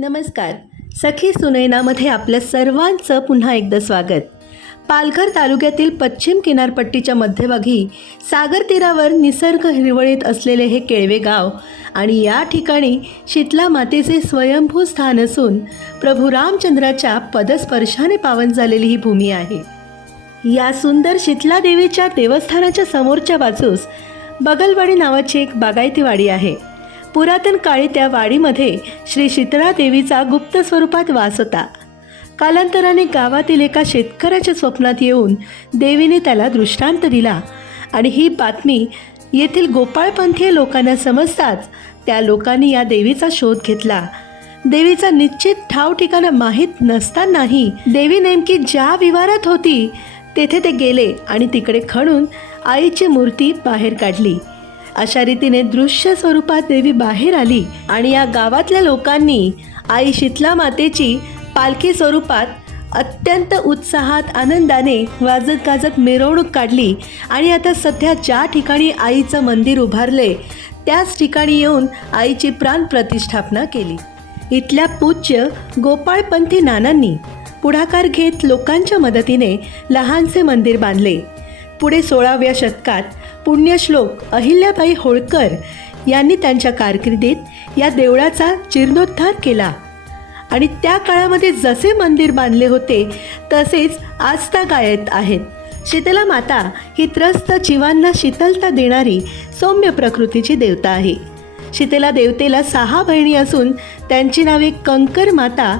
नमस्कार. सखी सुनैनामध्ये आपल्या सर्वांचं पुन्हा एकदा स्वागत. पालघर तालुक्यातील पश्चिम किनारपट्टीच्या मध्यभागी सागर तीरावर निसर्ग हिरवळीत असलेले हे केळवे गाव आणि या ठिकाणी शीतला मातेचे स्वयंभू स्थान असून प्रभू रामचंद्राच्या पदस्पर्शाने पावन झालेली ही भूमी आहे. या सुंदर शीतला देवीच्या देवस्थानाच्या समोरच्या बाजूस बगलवाडी नावाची एक बागायतीवाडी आहे. पुरातन काळी त्या वाडीमध्ये श्री शीतळा देवीचा गुप्त स्वरूपात वास होता. कालांतराने गावातील एका शेतकऱ्याच्या स्वप्नात येऊन देवीने त्याला दृष्टांत दिला आणि ही बातमी येथील गोपाळपंथीय लोकांना समजताच त्या लोकांनी या देवीचा शोध घेतला. देवीचा निश्चित ठाव ठिकाणा माहीत नसतानाही देवी नेमकी ज्या विवारात होती तेथे ते गेले आणि तिकडे खणून आईची मूर्ती बाहेर काढली. अशा रीतीने दृश्य स्वरूपात देवी बाहेर आली आणि या गावातल्या लोकांनी आई शीतला मातेची पालखी स्वरूपात अत्यंत उत्साहात आनंदाने वाजत गाजत मिरवणूक काढली आणि आता सध्या ज्या ठिकाणी आईचं मंदिर उभारले त्याच ठिकाणी येऊन आईची प्राण प्रतिष्ठापना केली. इथल्या पूज्य गोपाळपंथी नानांनी पुढाकार घेत लोकांच्या मदतीने लहानसे मंदिर बांधले. पुढे सोळाव्या शतकात पुण्यश्लोक अहिल्याबाई होळकर यांनी त्यांच्या कारकिर्दीत या देवळाचा जीर्णोद्धार केला. आणि त्या काळामध्ये जसे मंदिर बांधले होते तसेच आजतागायत आहेत. शीतला माता ही त्रस्त जीवांना शीतलता देणारी सौम्य प्रकृतीची देवता आहे. शीतला देवतेला सहा बहिणी असून त्यांची नावे कंकर माता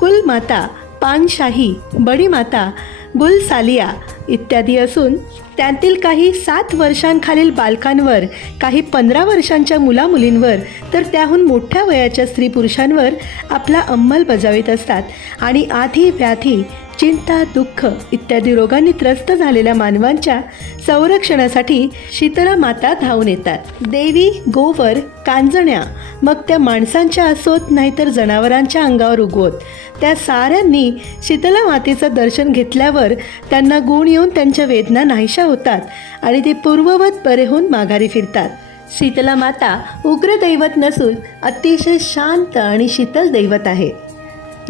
कुलमाता पानशाही बडी माता गुलसालिया इत्यादी असून त्यातील काही सात वर्षांखालील बालकांवर काही पंधरा वर्षांच्या मुलामुलींवर तर त्याहून मोठ्या वयाच्या स्त्री पुरुषांवर आपला अंमल बजावित असतात. आणि आधी व्याधी चिंता दुःख इत्यादी रोगांनी त्रस्त झालेल्या मानवांच्या संरक्षणासाठी शीतला माता धावून येतात. देवी गोवर कांजण्या मग त्या माणसांच्या असोत नाहीतर जनावरांच्या अंगावर उगवत. त्या साऱ्यांनी शीतला मातेचं दर्शन घेतल्यावर त्यांना गुण येऊन त्यांच्या वेदना नाहीशा होतात आणि ते पूर्ववत बरे होऊन माघारी फिरतात. शीतला माता उग्र दैवत नसून अतिशय शांत आणि शीतल दैवत आहे.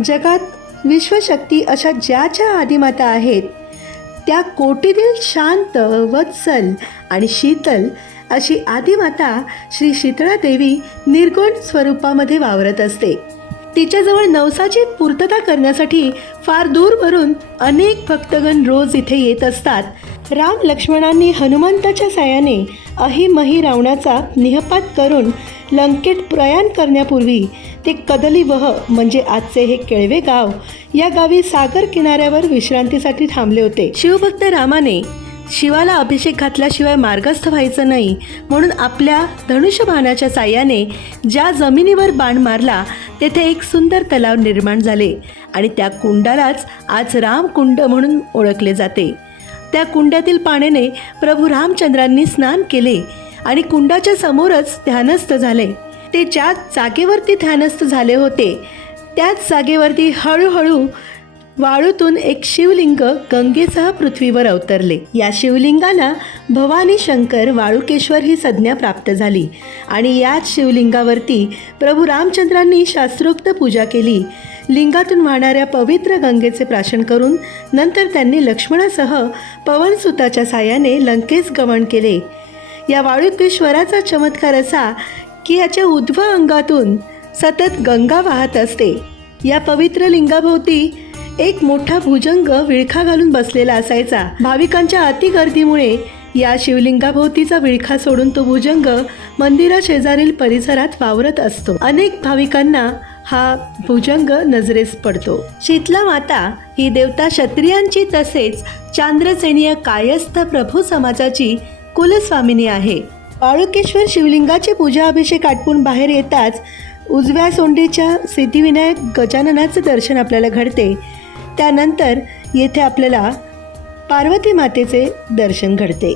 जगात विश्वशक्ती अशा ज्या ज्या आदिमाता आहेत त्या कोटीतील शांत वत्सल आणि शीतल अशी आदिमाता श्री शीतळा देवी निर्गुण स्वरूपामध्ये वावरत असते. तिच्याजवळ नवसाची पूर्तता करण्यासाठी फार दूरवरून अनेक भक्तगण रोज इथे येत असतात. राम लक्ष्मणांनी हनुमंताच्या सायाने अहिमही रावणाचा निहपात करून लंकेत प्रयाण करण्यापूर्वी ते कदलीवह म्हणजे आजचे हे केळवे गाव या गावी सागर किनाऱ्यावर विश्रांतीसाठी थांबले होते. शिवभक्त रामाने शिवाला अभिषेक घातल्याशिवाय मार्गस्थ व्हायचं नाही म्हणून आपल्या धनुष्यबाणाच्या साह्याने ज्या जमिनीवर बाण मारला तेथे एक सुंदर तलाव निर्माण झाले आणि त्या कुंडालाच आज रामकुंड म्हणून ओळखले जाते. त्या कुंडातील पाण्याने प्रभू रामचंद्रांनी स्नान केले. आणि कुंडाच्या समोरच ध्यानस्थ झाले. ते ज्या जागेवरती ध्यानस्थ झाले होते त्याच जागेवरती हळूहळू वाळूतून एक शिवलिंग गंगेसह पृथ्वीवर अवतरले. या शिवलिंगाला भवानी शंकर वाळुकेश्वर ही संज्ञा प्राप्त झाली आणि याच शिवलिंगावरती प्रभू रामचंद्रांनी शास्त्रोक्त पूजा केली. लिंगातून वाहणाऱ्या पवित्र गंगेचे प्राशन करून नंतर त्यांनी लक्ष्मणासह पवनसुताच्या साह्याने लंकेस गमन केले. या वाळुकेश्वराचा चमत्कार असा की याच्या उध्व अंगातून सतत गंगा वाहत असते. या पवित्र लिंगाभोवती एक मोठा भुजंग विळखा घालून बसलेला असायचा. भाविकांच्या अति गर्दीमुळे या शिवलिंगाभोवतीचा विळखा सोडून तो भुजंग मंदिरा शेजारील परिसरात वावरत असतो. अनेक भाविकांना हा भुजंग नजरेस पडतो. शीतला माता ही देवता क्षत्रियांची तसेच चांद्रसेनीय कायस्थ प्रभू समाजाची कुलस्वामिनी आहे. बाळुकेश्वर शिवलिंगाची पूजा अभिषेक आटपून बाहेर येताच उजव्या सोंडीच्या सिद्धिविनायक गजाननाचं दर्शन आपल्याला घडते. त्यानंतर येथे आपल्याला पार्वती मातेचे दर्शन घडते.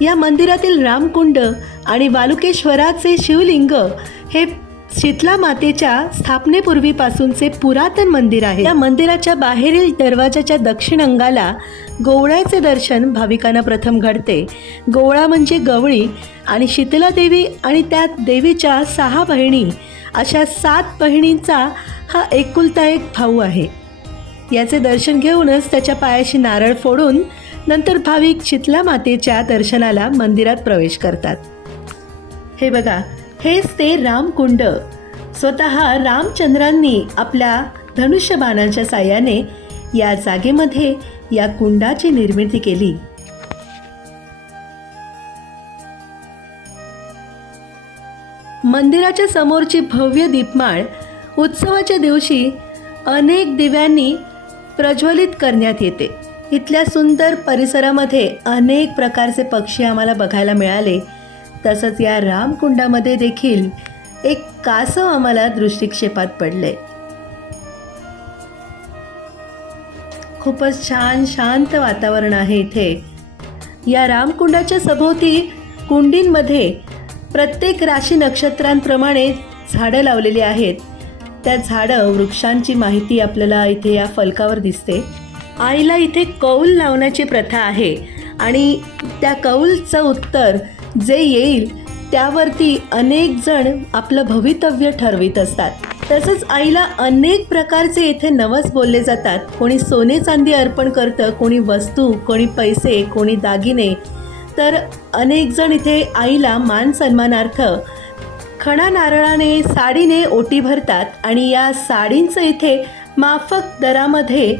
या मंदिरातील रामकुंड आणि वालुकेश्वराचे शिवलिंग हे शीतला मातेच्या स्थापनेपूर्वीपासूनचे पुरातन मंदिर आहे. या मंदिराच्या बाहेरील दरवाजाच्या दक्षिण अंगाला गोवळ्याचे दर्शन भाविकांना प्रथम घडते. गोवळा म्हणजे गवळी आणि शीतला देवी आणि त्या देवीच्या सहा बहिणी. अशा सात बहिणींचा हा एकुलता एक भाऊ आहे. याचे दर्शन घेऊनच त्याच्या पायाशी नारळ फोडून नंतर भाविक शीतला मातेच्या दर्शनाला मंदिरात प्रवेश करतात. हे बघा हेच ते रामकुंड. स्वतः रामचंद्रांनी आपल्या धनुष्यबाणाच्या साह्याने या जागेमध्ये या कुंडाची निर्मिती केली. मंदिराच्या समोरची भव्य दीपमाळ उत्सवाच्या दिवशी अनेक दिव्यांनी प्रज्वलित करण्यात येते. इथल्या सुंदर परिसरामध्ये अनेक प्रकारचे पक्षी आम्हाला बघायला मिळाले. तसंच या रामकुंडामध्ये देखील एक कासव आम्हाला दृष्टिक्षेपात पडले. खूपच छान शांत वातावरण आहे इथे. या रामकुंडाच्या सभोवती कुंडींमध्ये प्रत्येक राशी नक्षत्रांप्रमाणे झाडं लावलेली आहेत. त्या झाडं वृक्षांची माहिती आपल्याला इथे या फलकावर दिसते. आईला इथे कौल लावण्याची प्रथा आहे आणि त्या कौलचं उत्तर जे येईल त्यावरती अनेक जण आपलं भवितव्य ठरवित असतात. तसंच आईला अनेक प्रकारचे इथे नवस बोलले जातात. कोणी सोने चांदी अर्पण करतं कोणी वस्तू कोणी पैसे कोणी दागिने. तर अनेक जण इथे आईला मान सन्मानार्थ खणा नारळाने साडीने ओटी भरतात आणि या साडींचं इथे माफक दरामध्ये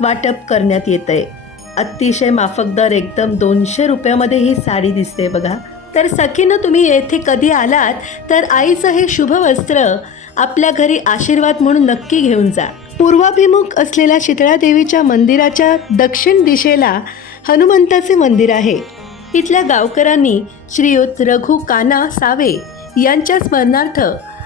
वाटप करण्यात येतं आहे अतिशय माफक दर एकदम दोनशे रुपयामध्ये ही साडी दिसते बघा. तर सखीनं तुम्ही येथे कधी आलात तर आईचं हे शुभ वस्त्र आपल्या घरी आशीर्वाद म्हणून नक्की घेऊन जा. पूर्वाभिमुख असलेल्या शीतळादेवीच्या मंदिराच्या दक्षिण दिशेला हनुमंताचे मंदिर आहे. इथल्या गावकऱ्यांनी श्रीयुत रघु काना सावे यांच्या स्मरणार्थ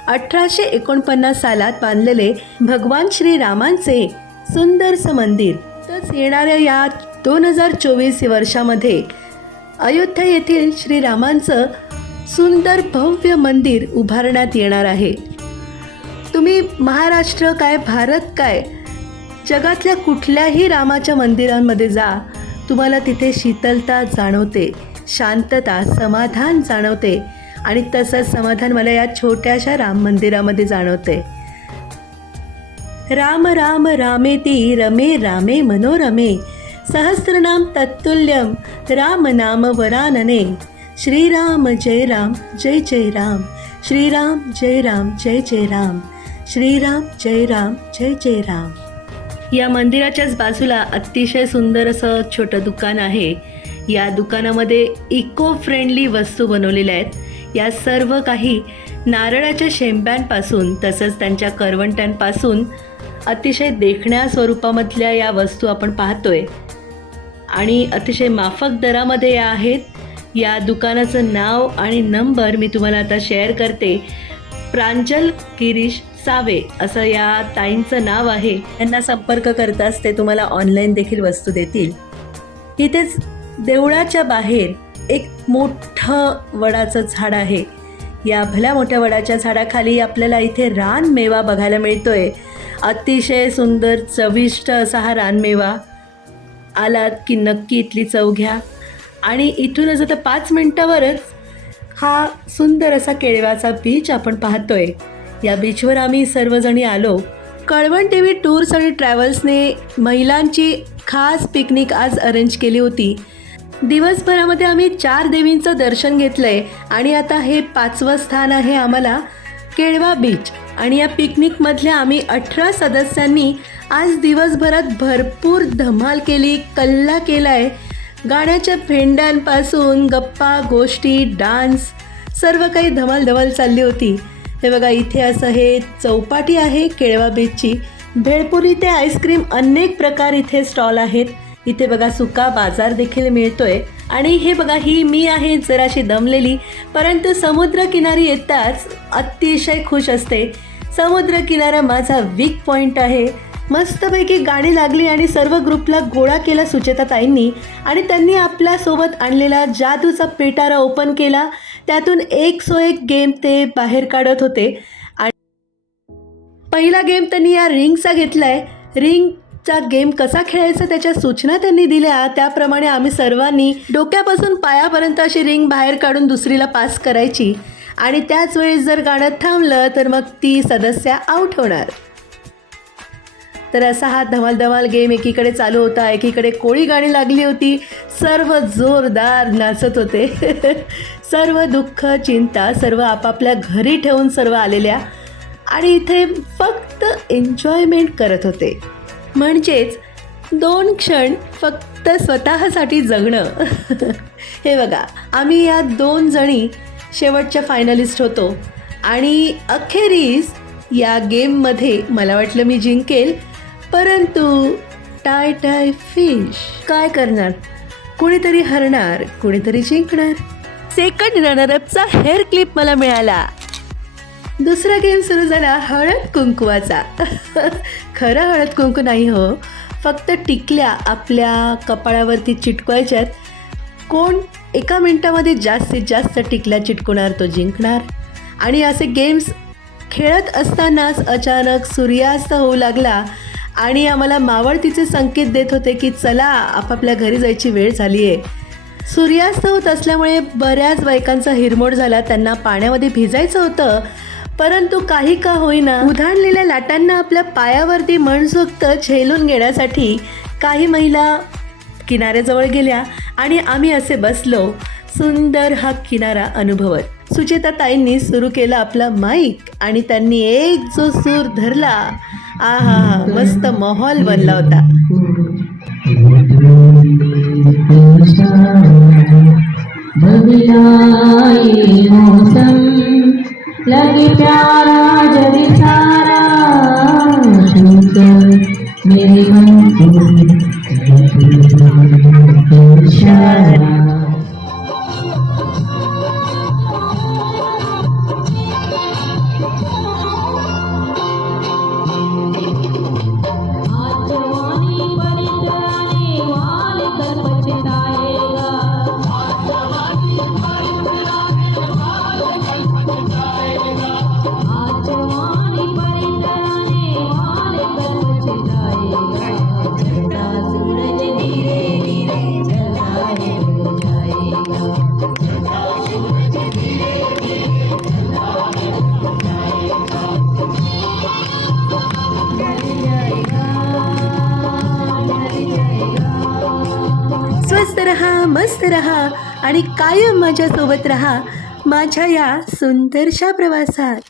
अठराशे एकोणपन्नास सालात बांधलेले भगवान श्रीरामांचे सुंदरसं मंदिर. तच येणाऱ्या या दोन हजार चोवीस वर्षामध्ये अयोध्या येथील श्रीरामांचं सुंदर भव्य मंदिर उभारण्यात येणार आहे. तुम्ही महाराष्ट्र काय भारत काय जगातल्या कुठल्याही रामाच्या मंदिरांमध्ये जा. तुम्हाला तिथे शीतलता जाणवते शांतता समाधान जाणवते आणि तसंच समाधान मला या छोट्याशा राम मंदिरामध्ये जाणवते. राम राम रामे ती रमे रामे मनोरमे सहस्रनाम तत्तुल्यम राम नाम वरानने। श्रीराम जय राम जय जय राम। श्रीराम जय राम जय जय राम। श्रीराम जय राम जय जय राम। या मंदिराच्याच बाजूला अतिशय सुंदर असं छोटं दुकान आहे. या दुकानामध्ये इको फ्रेंडली वस्तू बनवलेल्या आहेत. या सर्व काही नारळाच्या शेंब्यांपासून तसंच त्यांच्या करवंट्यांपासून अतिशय देखण्या स्वरूपामधल्या या वस्तू आपण पाहतोय. आणि अतिशय माफक दरामध्ये या आहेत. या दुकानाचं नाव आणि नंबर मी तुम्हाला आता शेअर करते. प्रांजल गिरीश सावे असं या ताईंचं नाव आहे. त्यांना संपर्क करताच ते तुम्हाला ऑनलाईन देखील वस्तू देतील. तिथेच देवळाच्या बाहेर एक मोठं वडाचं झाड आहे. या भल्या मोठ्या वडाच्या झाडाखाली आपल्याला इथे रानमेवा बघायला मिळतोय. अतिशय सुंदर चविष्ट असा हा रानमेवा. आलात की नक्की इथली चव घ्या. आणि इथूनच आता पाच मिनटावरच हा सुंदर असा केळव्याचा बीच आपण पाहतोय. या बीचवर आम्ही सर्वजणी आलो. कळवण टी टूर्स आणि ट्रॅव्हल्सने महिलांची खास पिकनिक आज अरेंज केली होती. दिवसभरामध्ये आम्ही चार देवींचं दर्शन घेतलंय आणि आता हे पाचवं स्थान आहे आम्हाला केळवा बीच आणि या पिकनिकमधल्या आम्ही अठरा सदस्यांनी आज दिवसभरात भरपूर धमाल केली कल्ला केलाय. गाण्याच्या भेंड्यांपासून गप्पा गोष्टी डान्स सर्व काही धमाल धमाल चालली होती. हे बघा इथे असं हे चौपाटी आहे केळवा बीचची भेळपुरी ते आईस्क्रीम अनेक प्रकार इथे स्टॉल आहेत. इथे बघा सुका बाजार देखील मिळतोय. आणि हे बघा ही मी आहे जराशी दमलेली परंतु समुद्रकिनारी येताच अतिशय खुश असते. समुद्रकिनारा माझा वीक पॉईंट आहे. मस्तपैकी गाणी लागली आणि सर्व ग्रुपला गोळा केला सुचेता ताईंनी आणि त्यांनी आपल्यासोबत आणलेला जादूचा पेटारा ओपन केला. त्यातून एक सो एक गेम ते बाहेर काढत होते. आणि पहिला गेम त्यांनी या रिंगचा घेतलाय. रिंगचा गेम कसा खेळायचा त्याच्या सूचना त्यांनी दिल्या. त्याप्रमाणे आम्ही सर्वांनी डोक्यापासून पायापर्यंत अशी रिंग बाहेर काढून दुसरीला पास करायची. आणि त्याच वेळेस जर गाणं थांबलं तर मग ती सदस्य आऊट होणार. तर असा हा धमाल धमाल गेम एकीकडे चालू होता एकीकडे कोळी गाणी लागली होती. सर्व जोरदार नाचत होते. सर्व दुःख चिंता सर्व आपापल्या घरी ठेवून सर्व आलेल्या आणि इथे फक्त एन्जॉयमेंट करत होते. म्हणजेच दोन क्षण फक्त स्वतःसाठी जगणं. हे बघा आम्ही या दोन जणी शेवटच्या फायनलिस्ट होतो आणि अखेरीस या गेममध्ये मला वाटलं मी जिंकेल परंतु टाय टाय फिश. काय करणार? कुणीतरी हरणार कुणीतरी जिंकणार. सेकंड रनरअपचा हेअर क्लिप मला मिळाला. दुसरा गेम सुरू झाला हळद कुंकवाचा. खरं हळद कुंकू नाही हो. फक्त टिकल्या आपल्या कपाळावरती चिटकवायच्यात. कोण एका मिनटामध्ये जास्तीत जास्त टिकल्या चिटकवणार तो जिंकणार. आणि असे गेम्स खेळत असतानाच अचानक सूर्यास्त होऊ लागला. आणि आम्हाला मावळतीचे संकेत देत होते की चला आपापल्या घरी जायची वेळ झाली आहे सूर्यास्त होत असल्यामुळे बऱ्याच बायकांचा हिरमोड झाला. त्यांना पाण्यामध्ये भिजायचं होतं परंतु काही का होईना उधाणलेल्या लाटांना आपल्या पायावरती मनसोक्त झेलून घेण्यासाठी काही महिला किनाऱ्याजवळ गेल्या आणि आम्ही असे बसलो. सुंदर हा किनारा अनुभवत. सुचेता ताईंनी सुरू केला आपला माईक आणि त्यांनी एक जो सूर धरला आ हा हा मस्त माहोल बनला होता. बदलाए लगे प्यारा जग सारा रहा मस्त रहा आणि कायम माझ्यासोबत रहा माझ्या या सुंदरशा प्रवासात.